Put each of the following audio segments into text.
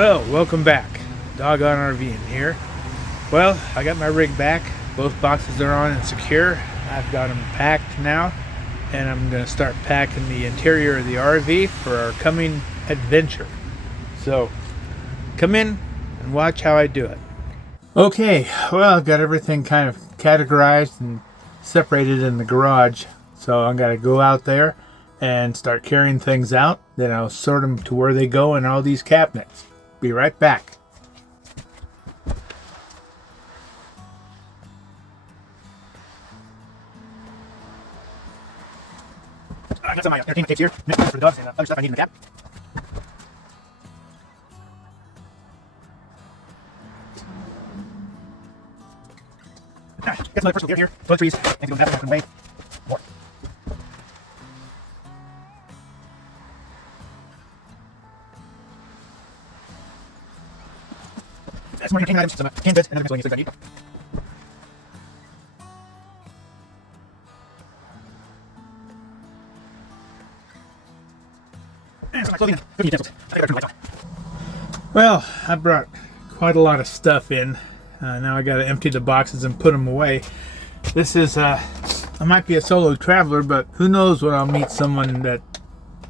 Well, welcome back. Doggone RV'N here. Well, I got my rig back. Both boxes are on and secure. I've got them packed now, and I'm going to start packing the interior of the RV for our coming adventure. So, come in and watch how I do it. Okay, well, I've got everything kind of categorized and separated in the garage. So I'm going to go out there and start carrying things out. Then I'll sort them to where they go in all these cabinets. Be right back. I got some of my entertainment tapes here for the dogs and other stuff I need in the cab. Got some other personal gear here. Toiletries. Things go down away. More. Some more entertainment items, some canned goods, and other miscellaneous things I need. And some of my clothing and cooking utensils. I think I turned the lights on. Well, I brought quite a lot of stuff in. Now I got to empty the boxes and put them away. This is, I might be a solo traveler, but who knows when I'll meet someone that,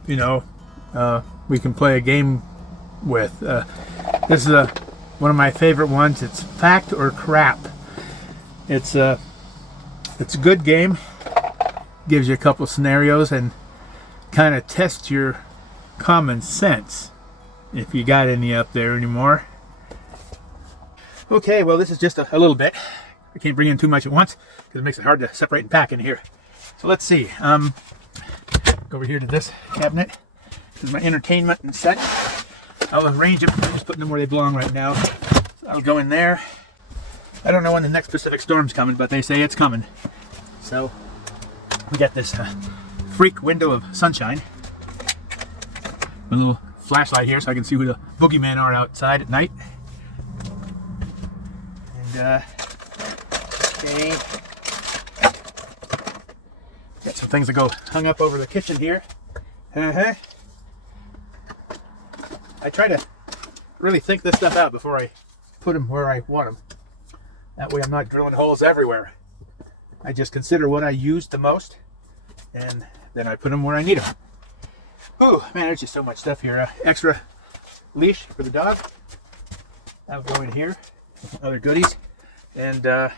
you know, we can play a game with. This is one of my favorite ones. It's Fact or Crap. It's a good game. Gives you a couple scenarios and kind of tests your common sense, if you got any up there anymore. Okay, well, this is just a little bit. I can't bring in too much at once because it makes it hard to separate and pack in here. So let's see. Go over here to this cabinet. This is my entertainment and set. I'll arrange them. I'm just putting them where they belong right now. So I'll go in there. I don't know when the next Pacific storm's coming, but they say it's coming. So we got this freak window of sunshine. A little flashlight here so I can see who the boogeymen are outside at night. And okay, got some things that go hung up over the kitchen here. I try to really think this stuff out before I put them where I want them. That way I'm not drilling holes everywhere. I just consider what I use the most, and then I put them where I need them. Oh man, there's just so much stuff here. Extra leash for the dog. That'll go in here. Other goodies. And I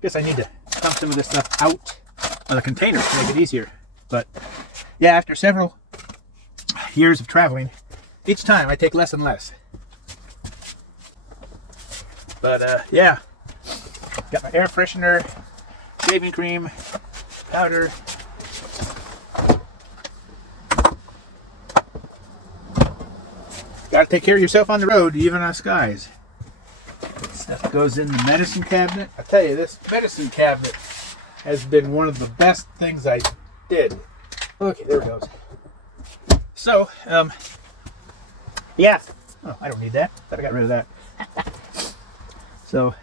guess I need to dump some of this stuff out of the container to make it easier. But yeah, after several years of traveling, each time I take less and less. But yeah, got my air freshener, shaving cream, powder. Got to take care of yourself on the road, even on skies. Stuff goes in the medicine cabinet. I tell you, this medicine cabinet has been one of the best things I did. Okay, there it goes. So, yeah. Oh, I don't need that. Thought I got rid of that. So,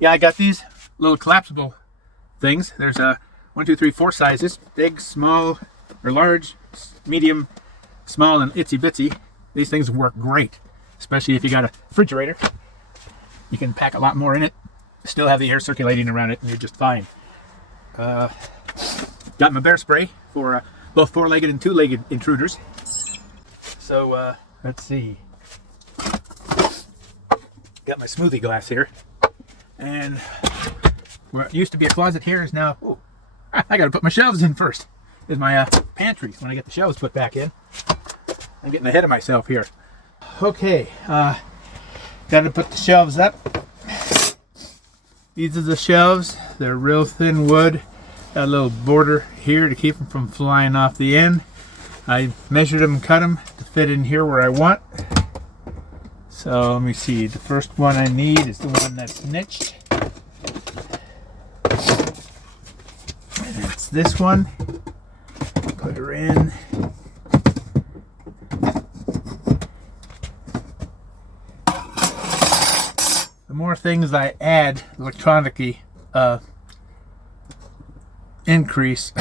yeah, I got these little collapsible things. There's 1, 2, 3, 4 sizes: big, small, or large, medium, small, and itsy bitsy. These things work great, especially if you got a refrigerator. You can pack a lot more in it, still have the air circulating around it, and you're just fine. Got my bear spray for both 4-legged and 2-legged intruders. So let's see. Got my smoothie glass here, and where it used to be a closet here is now. Ooh, I got to put my shelves in first. Is my pantry when I get the shelves put back in. I'm getting ahead of myself here. Okay, got to put the shelves up. These are the shelves. They're real thin wood. Got a little border here to keep them from flying off the end. I measured them and cut them to fit in here where I want. So let me see. The first one I need is the one that's niched. And it's this one. Put her in. The more things I add electronically increase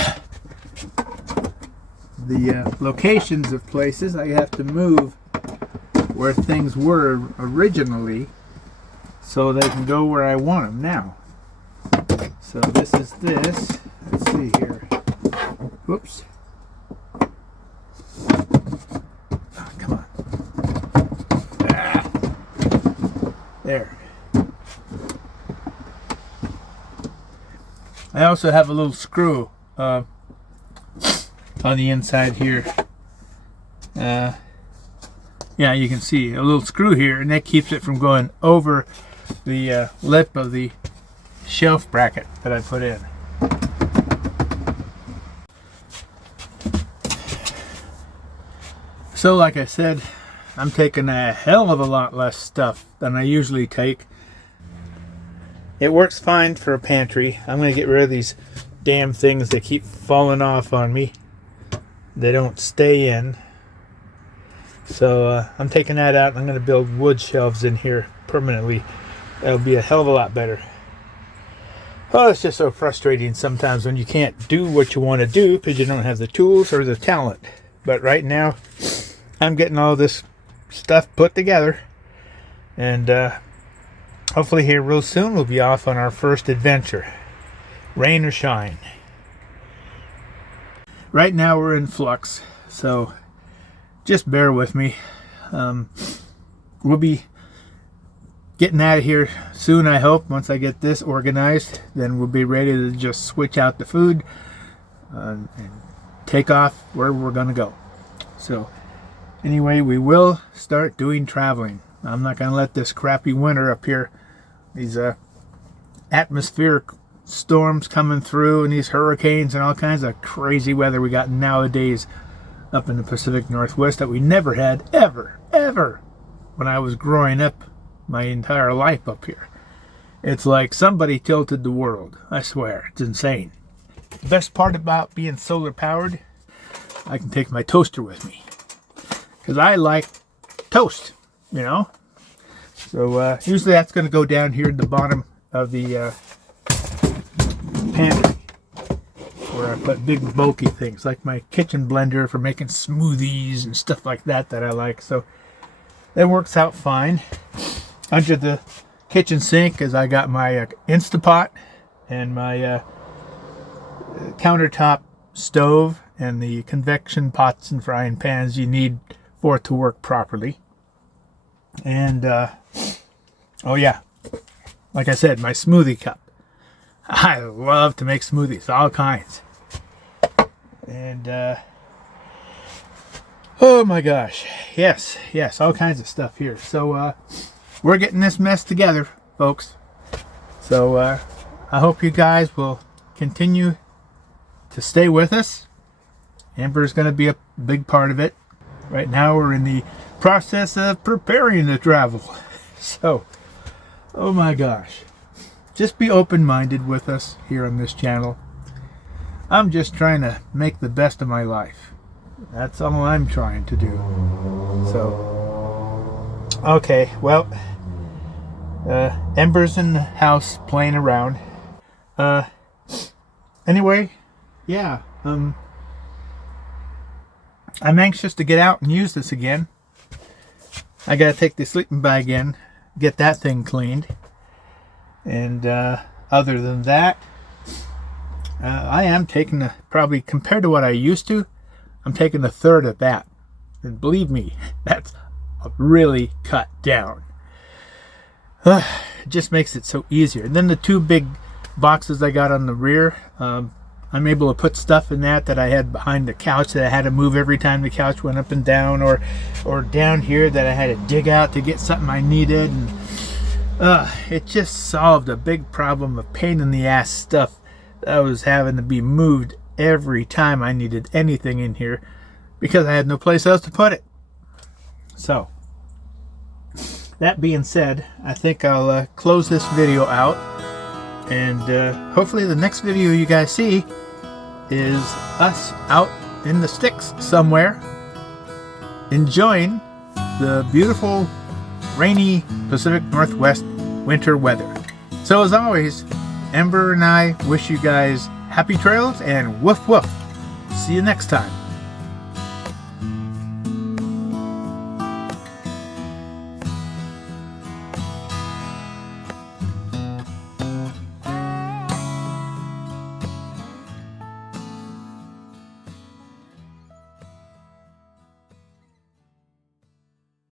the locations of places. I have to move where things were originally so they can go where I want them now. So this is this. Let's see here. Whoops. Oh, come on. Ah. There. I also have a little screw on the inside here. Yeah, you can see a little screw here, and that keeps it from going over the lip of the shelf bracket that I put in. So like I said, I'm taking a hell of a lot less stuff than I usually take. It works fine for a pantry. I'm going to get rid of these damn things that keep falling off on me. They don't stay in. So I'm taking that out, and I'm going to build wood shelves in here permanently. That'll be a hell of a lot better. Oh, it's just so frustrating sometimes when you can't do what you want to do because you don't have the tools or the talent. But right now, I'm getting all this stuff put together. And hopefully here real soon we'll be off on our first adventure. Rain or shine. Right now we're in flux, so just bear with me. We'll be getting out of here soon, I hope. Once I get this organized, then we'll be ready to just switch out the food and take off where we're going to go. So anyway, we will start doing traveling. I'm not going to let this crappy winter up here, these atmospheric storms coming through and these hurricanes and all kinds of crazy weather we got nowadays up in the Pacific Northwest that we never had ever when I was growing up my entire life up here. It's like somebody tilted the world. I swear, it's insane. The best part about being solar powered, I can take my toaster with me because I like toast, you know. So usually that's going to go down here at the bottom of the pantry, where I put big bulky things like my kitchen blender for making smoothies and stuff like that I like. So that works out fine. Under the kitchen sink is I got my Instapot and my countertop stove and the convection pots and frying pans you need for it to work properly. And oh yeah, like I said, my smoothie cup. I love to make smoothies, all kinds. And oh my gosh, yes, all kinds of stuff here. So we're getting this mess together, folks. So I hope you guys will continue to stay with us. Ember is going to be a big part of it. Right now we're in the process of preparing to travel. So, oh my gosh. Just be open-minded with us here on this channel. I'm just trying to make the best of my life. That's all I'm trying to do. So, okay, well, Ember's in the house playing around. Anyway, yeah, I'm anxious to get out and use this again. I gotta take the sleeping bag in, get that thing cleaned. And other than that, I am taking probably compared to what I used to, I'm taking a third of that. And believe me, that's really cut down. It just makes it so easier. And then the two big boxes I got on the rear, I'm able to put stuff in that I had behind the couch that I had to move every time the couch went up and down, or down here that I had to dig out to get something I needed. And it just solved a big problem of pain in the ass stuff that I was having to be moved every time I needed anything in here because I had no place else to put it. So, that being said, I think I'll close this video out, and hopefully the next video you guys see is us out in the sticks somewhere enjoying the beautiful rainy Pacific Northwest winter weather. So as always, Ember and I wish you guys happy trails and woof woof. See you next time.